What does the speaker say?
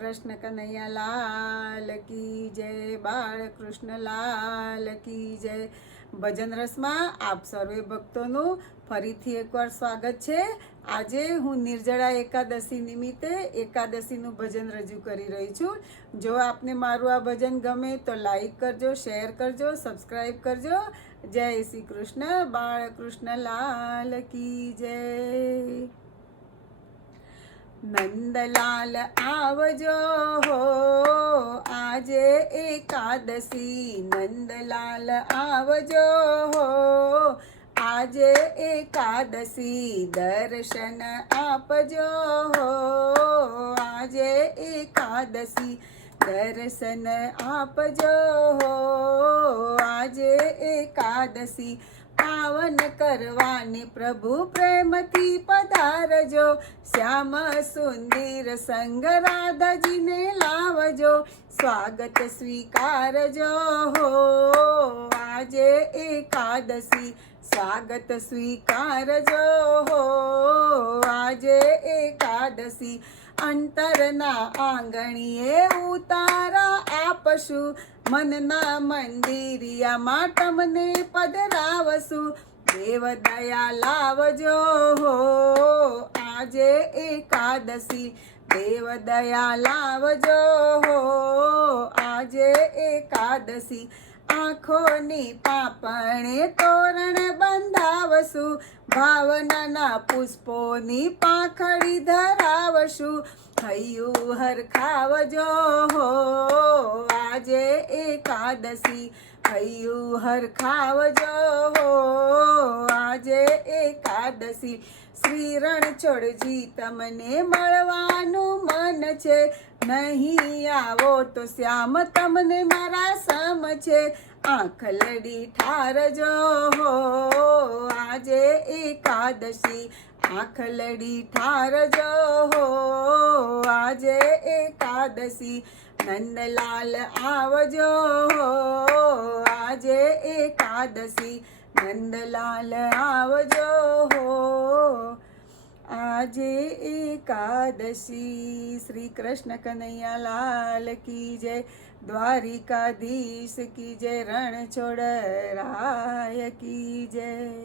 કૃષ્ણ કનૈયા લાલ કી જય બાળકૃષ્ણ લાલ કી જય. ભજન રસમાં આપ સર્વે ભક્તોનું ફરીથી એકવાર સ્વાગત છે. આજે હું નિર્જળા એકાદશી નિમિત્તે એકાદશીનું ભજન રજૂ કરી રહી છું. જો આપને મારું આ ભજન ગમે તો લાઈક કરજો, શેર કરજો સબસ્ક્રાઈબ કરજો. જય શ્રી કૃષ્ણ બાળકૃષ્ણ લાલ કી જય. નંદલાલ આવજો હો આજે એકાદશી નંદલાલ આવજો હો આજે એકાદશી દર્શન આપજો હો આજે એકાદશી દર્શન આપજો હો આજે એકાદશી પાવન કરવાની પ્રભુ પ્રેમથી પધારજો. શ્યામ સુંદર સંગ રાધાજીને લાવજો. સ્વાગત સ્વીકારજો. હો, આજે એકાદશી. સ્વાગત સ્વીકારજો. હો, આજે એકાદશી. અંતરના આંગણીએ ઉતારા આપશું. મનના મંદિરિયામાં તમને પધરાવશું. દેવ દયા લાવજો હો. આજે એકાદશી. દેવ દયા લાવજો હો. આજે એકાદશી. આંખોની પાપણે તોરણ બંધાવશું, ભાવનાના પુષ્પોની પાંખડી ધરાવશું. હૈયું હરખાવજો હો, આજે એકાદશી. હૈયું હરખાવજો હો, આજે એકાદશી. શ્રી રણછોડજી તમને મળવાનું મન છે. નહીં આવો તો શ્યામ તમને મારા છે? આંખ લડી ઠારજો હો, આજે એકાદશી. આંખ લડી ઠારજો હો, આજે એકાદશી. નંદલાલ આવજો હો, આજે એકાદશી. નંદલાલ આવજો હો આજે એકાદશી. શ્રી કૃષ્ણ કનૈયા લાલ કી જય. દ્વારિકાધીશ કી જય. રણછોડ રાય કી જય.